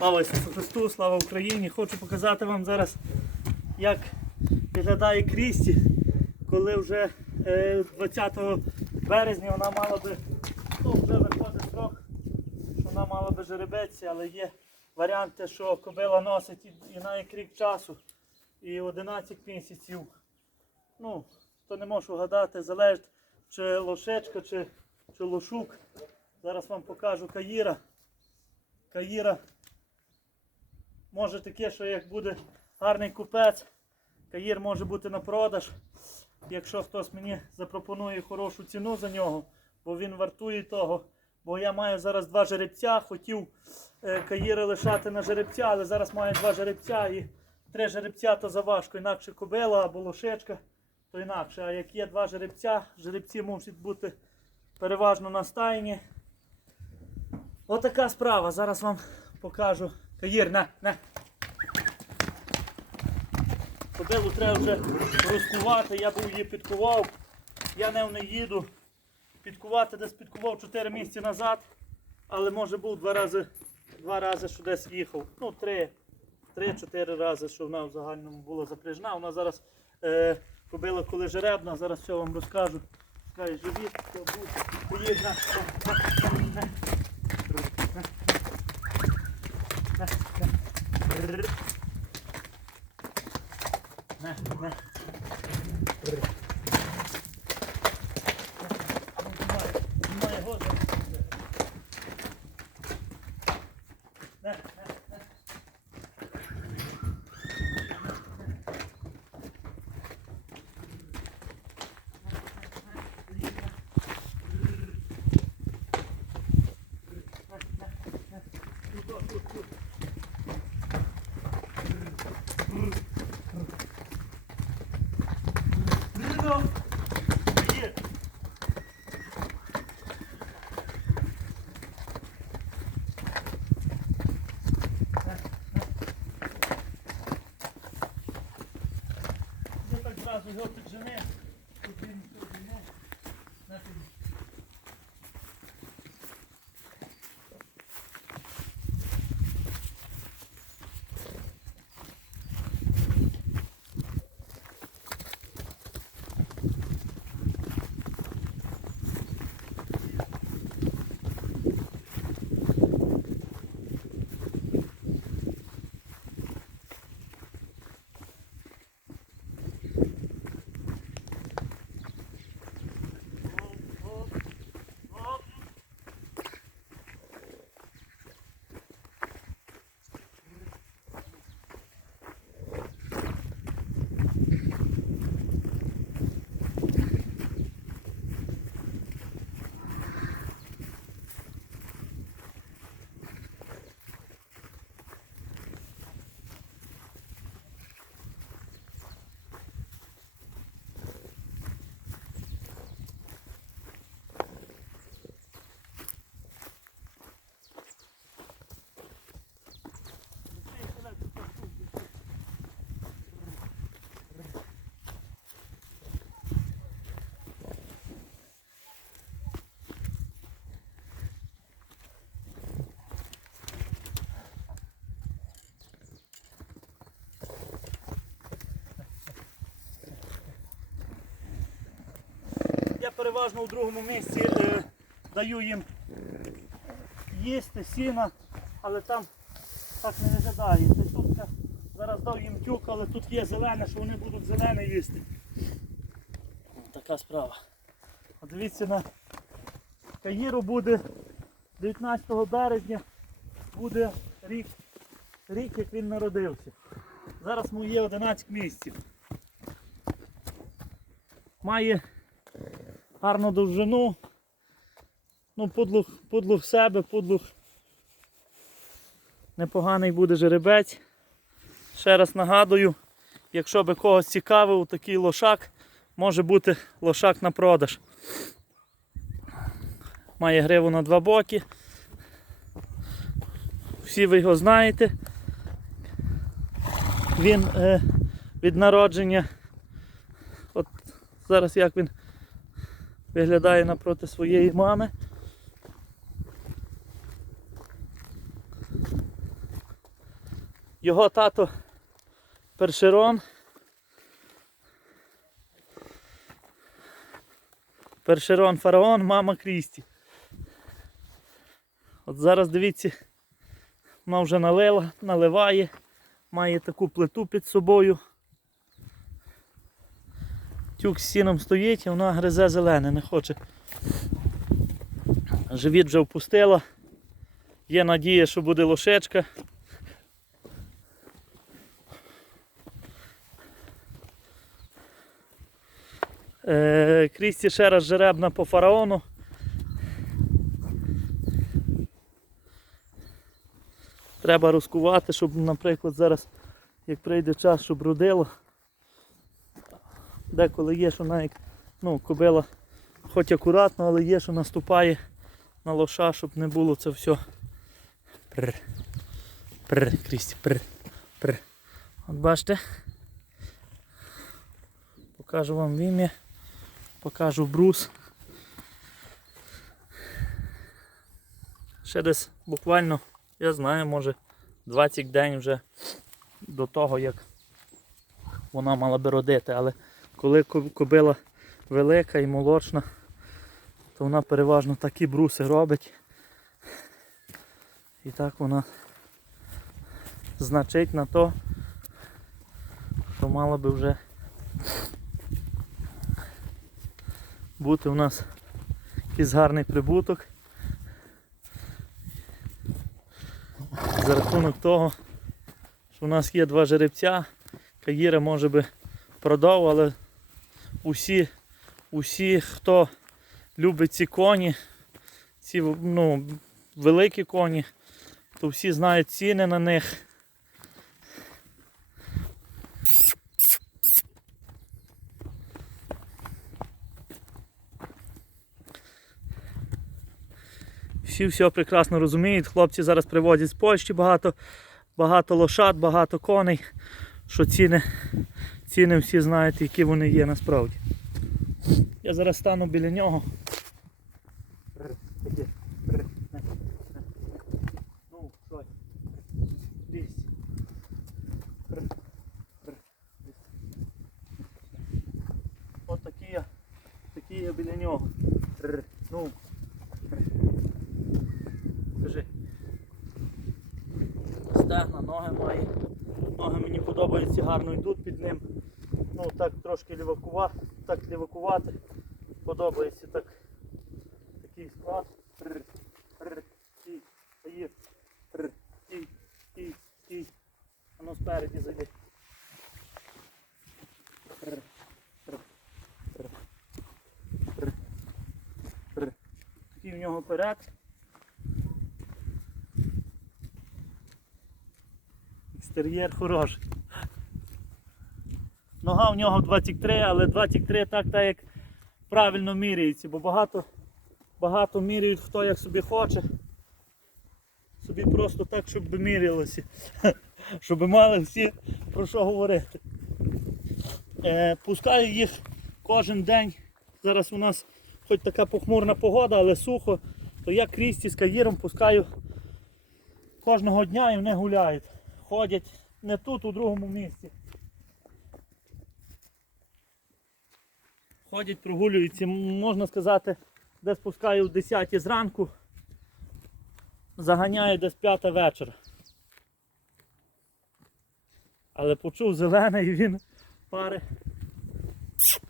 Слава Ісусу Христу, слава Україні! Хочу показати вам зараз, як виглядає Крісті, коли вже е, 20 березня вона мала би, ну вже виходить срок, що вона мала би жеребець, але є варіанти, що кобила носить і навіть рік часу, і 11 місяців. Ну, то не можу гадати, залежить, чи лошечка, чи, чи лошук. Зараз вам покажу Каїра. Каїра може таке, що як буде гарний купець, Каїр може бути на продаж. Якщо хтось мені запропонує хорошу ціну за нього, бо він вартує того. Бо я маю зараз два жеребця, хотів е, Каїри лишати на жеребця, але зараз маю два жеребця і три жеребця то заважко, інакше кобила або лошечка, то інакше. А як є два жеребця, жеребці мусять бути переважно на стайні. Отака справа. Зараз вам покажу. Каїр, на, на. Кобилу треба вже розкувати, я був її підкував. Я не в не їду. Підкувати десь підкував 4 місяці назад, але може був два рази, два рази, що десь їхав. Ну, три, три-чотири рази, що вона в загальному була запряжна. Вона зараз е, кобила коли жеребна, зараз все вам розкажу. Скаже, живіт, все буде. Поїдь на. на, на, на. На, на. Рр. На, на. Рр. Немає, немає года. На, на, на. Ридо. Є. Ну так зразу його піджени. Тут він піджене. На тобі. Оп, оп, оп. Я переважно у другому місці е, даю їм їсти сіна, але там так не виглядає. Тут я зараз дав їм тюк, але тут є зелене, що вони будуть зелене їсти. Така справа. Дивіться на Каїру буде 19 березня буде рік, рік, як він народився. Зараз йому є 11 місяців. Має гарну довжину. Ну, подлух, подлух себе, подлух непоганий буде жеребець. Ще раз нагадую, якщо би когось цікавив, такий лошак, може бути лошак на продаж. Має гриву на два боки. Всі ви його знаєте. Він е, від народження. От зараз як він Виглядає напроти своєї мами. Його тато Першерон. Першерон фараон, мама Крісті. От зараз дивіться, вона вже налила, наливає, має таку плиту під собою. Тюк з сіном стоїть і вона гризе зелене, не хоче. Живіт вже впустила. Є надія, що буде лошечка. Е, Крісті ще раз жеребна по фараону. Треба розкувати, щоб, наприклад, зараз, як прийде час, щоб родило. Деколи є, що навіть ну, кобила хоч акуратно, але є, що наступає на лоша, щоб не було це все. Прр. Прр, Крісті, прр, прр. От бачите. Покажу вам вім'я, покажу брус. Ще десь буквально, я знаю, може 20 день вже до того, як вона мала би родити, але коли кобила велика і молочна, то вона переважно такі бруси робить. І так вона значить на то, що мала би вже бути у нас якийсь гарний прибуток. За рахунок того, що у нас є два жеребця, Каїра може би продав, але усі, усі, хто любить ці коні, ці ну, великі коні, то всі знають ціни на них. Всі все прекрасно розуміють. Хлопці зараз привозять з Польщі багато, багато лошад, багато коней, що ціни, ціни всі знають, які вони є насправді. Я зараз стану біля нього. От такі я, такі я біля нього. Ну. Скажи. Стегна, ноги має. Ноги мені подобаються, гарно йдуть під ним. Ну так трошки лівакувати, так лівакувати. Подобається так. Такий склад. А ну спереді прр. Такий в нього перед. Екстер'єр хороший. Нога в нього 23, але 23 так, так як правильно міряється, бо багато, багато міряють хто як собі хоче. Собі просто так, щоб мірялося. Щоб мали всі про що говорити. Е, пускаю їх кожен день. Зараз у нас хоч така похмурна погода, але сухо, то я крісті з каїром пускаю кожного дня і вони гуляють. Ходять не тут, у другому місці. Ходять, прогулюються, можна сказати, десь пускаю в 10 зранку, заганяю десь 5 вечора. Але почув зелений і він пари.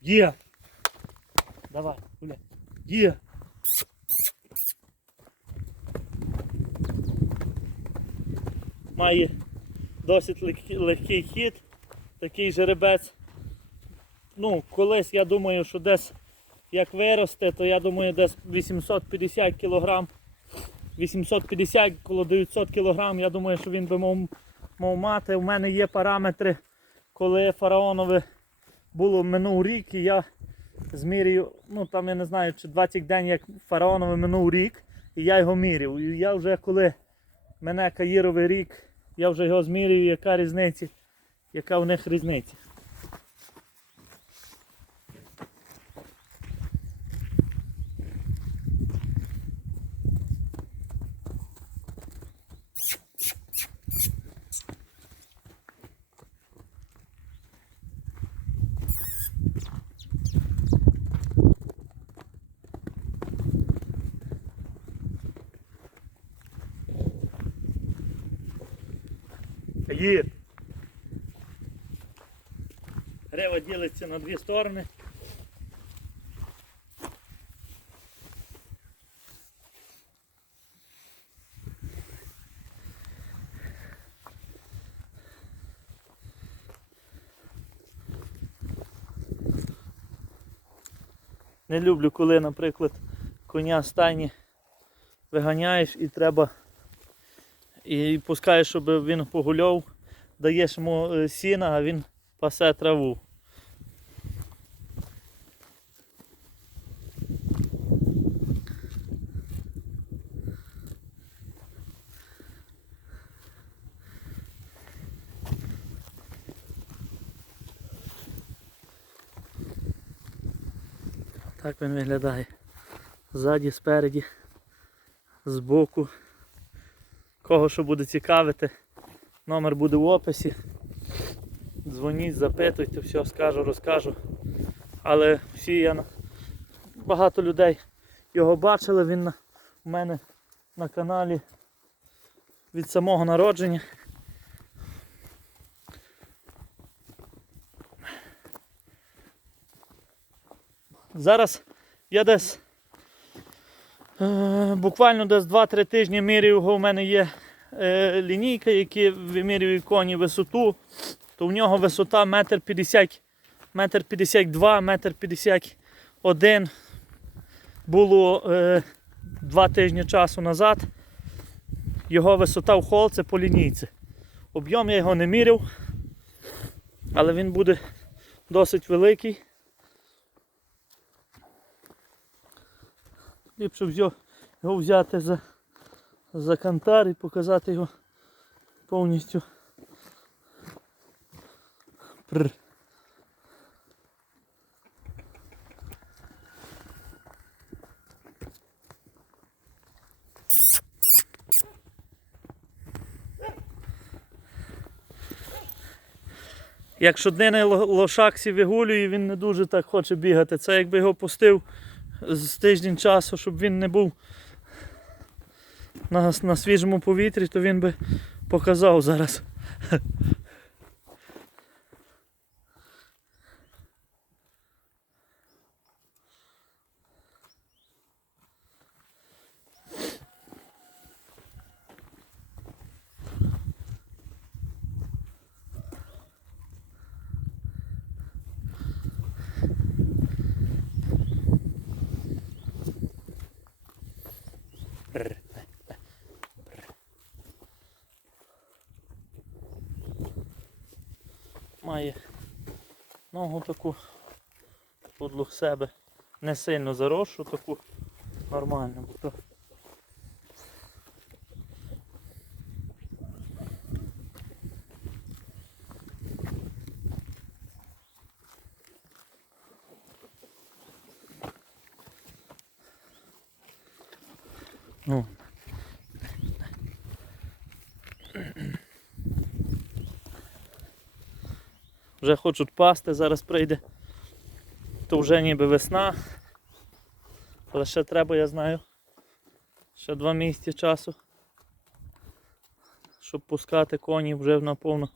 Є! Давай, гуляй. Є! Має досить легкий хід, такий жеребець. Ну, колись я думаю, що десь як виросте, то я думаю десь 850 кг. 850 коло 900 кг, я думаю, що він би мав, мав мати. У мене є параметри, коли фараонове було минув рік, і я змірюю, ну там я не знаю, чи 20 день як фараонове минув рік, і я його міряв. І я вже коли мене Каїровий рік, я вже його змірюю, яка різниця, яка в них різниця. Є. Грива ділиться на дві сторони. Не люблю, коли, наприклад, коня стайні виганяєш і треба і пускаєш, щоб він погуляв, даєш йому е, сіна, а він пасе траву. Так він виглядає. Ззаді, спереді, збоку. Кого що буде цікавити, номер буде в описі. Дзвоніть, запитуйте, все скажу, розкажу. Але всі я багато людей його бачили, він у мене на каналі від самого народження. Зараз я десь е, буквально десь 2-3 тижні міряю його. У мене є е, лінійка, які вимірює коні висоту, то в нього висота метр 50, метр 52, метр 51 було е, 2 тижні часу назад. Його висота в холце по лінійці. Об'єм я його не міряв, але він буде досить великий. Ліпше його взяти за, за кантар і показати його повністю. Прр. Як щоденний лошак сі вигулює, він не дуже так хоче бігати. Це якби його пустив з тиждень часу, щоб він не був на, на свіжому повітрі, то він би показав зараз. Має ногу таку подлух себе. Не сильно заросшу, таку нормальну, бо то. Ну. Вже хочуть пасти, зараз прийде. То вже ніби весна. Але ще треба, я знаю. Ще два місяці часу. Щоб пускати коні вже на повно,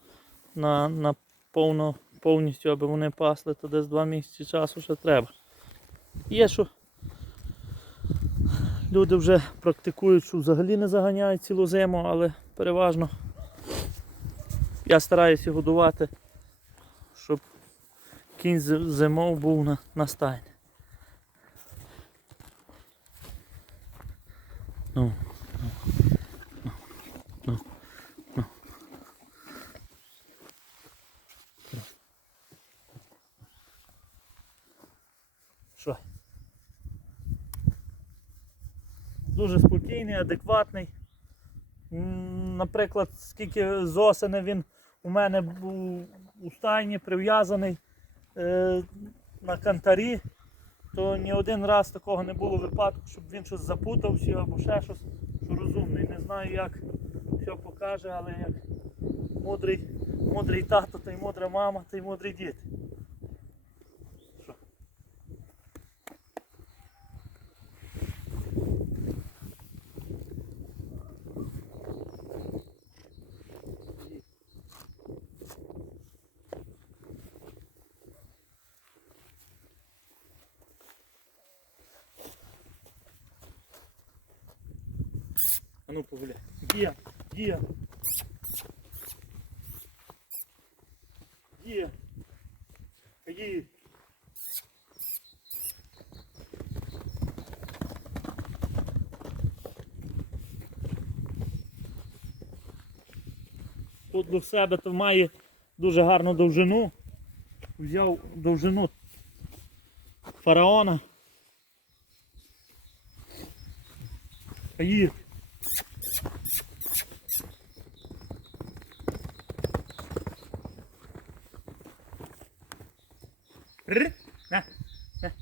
на, на повно, повністю, аби вони пасли, то десь два місяці часу ще треба. Є що люди вже практикують, що взагалі не заганяють цілу зиму, але переважно я стараюся годувати, кінь зимов був на, на стайні. Ну, ну, ну, ну. Що? Дуже спокійний, адекватний. Наприклад, скільки з осени він у мене був у стайні прив'язаний на кантарі, то ні один раз такого не було випадку, щоб він щось запутався або ще щось, що розумний. Не знаю, як що покаже, але як мудрий, мудрий тато, та й мудра мама, та й мудрий дід. Ну погуляй. Є, є. Є. Є. Тут до себе то має дуже гарну довжину. Взяв довжину фараона. Каїр. Р. На. На.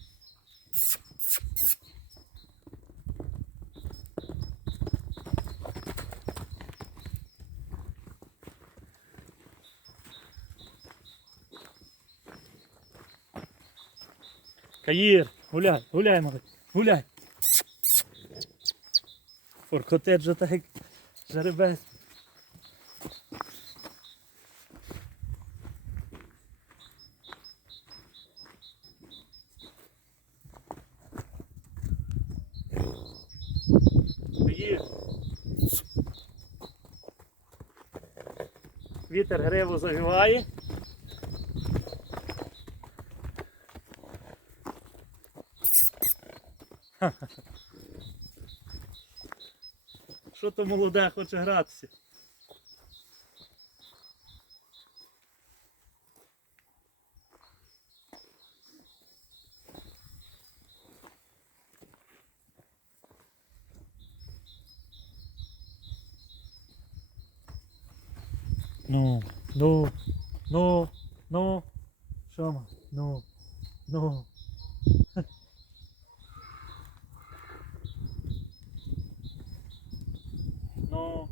Каїр, гуляй, гуляй, малий, гуляй. Форкотить же так жеребець. Вітер гриву завіває. То молоде хоче гратися? Ну, ну, ну, ну, що ма? Ну, ну. Ну.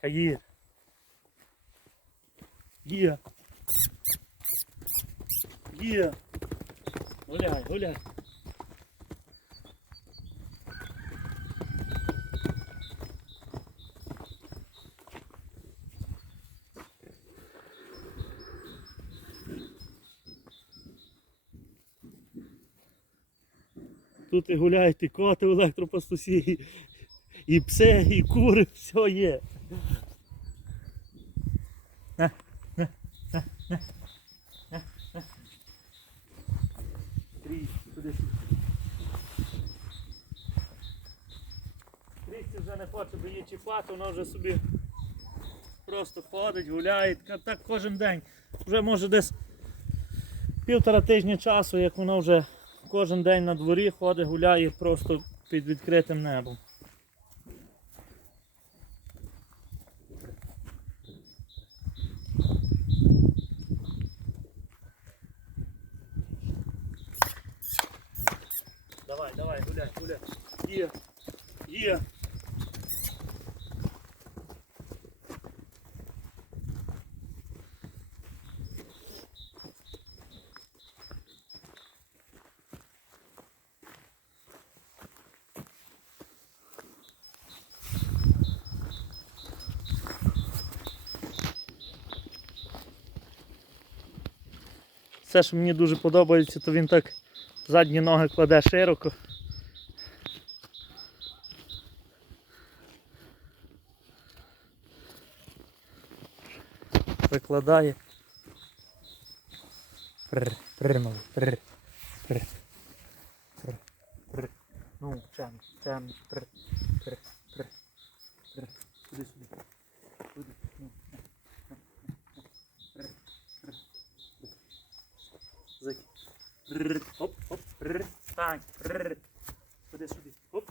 Каїр. Є. Є. Гуляй, гуляй. Тут і гуляють і коти в електропастусі, і, пси, і кури, все є. На, на, на, на, на, на. Сюди. Трісті вже не хоче би її чіпати, вона вже собі просто ходить, гуляє, так кожен день. Вже може десь півтора тижня часу, як вона вже кожен день на дворі ходить, гуляє просто під відкритим небом. Давай, давай, гуляй, гуляй. Є, є. Все, що мені дуже подобається, то він так задні ноги кладе широко. Викладає. Прр. Ну, чем, чем, прр, прр, прр. Сюди, сюди. Сюди, ну, на, на, на, прр, прр, прр. Зайди. Прр, Оп, оп, прр, стань, прр. Сюди, сюди, оп.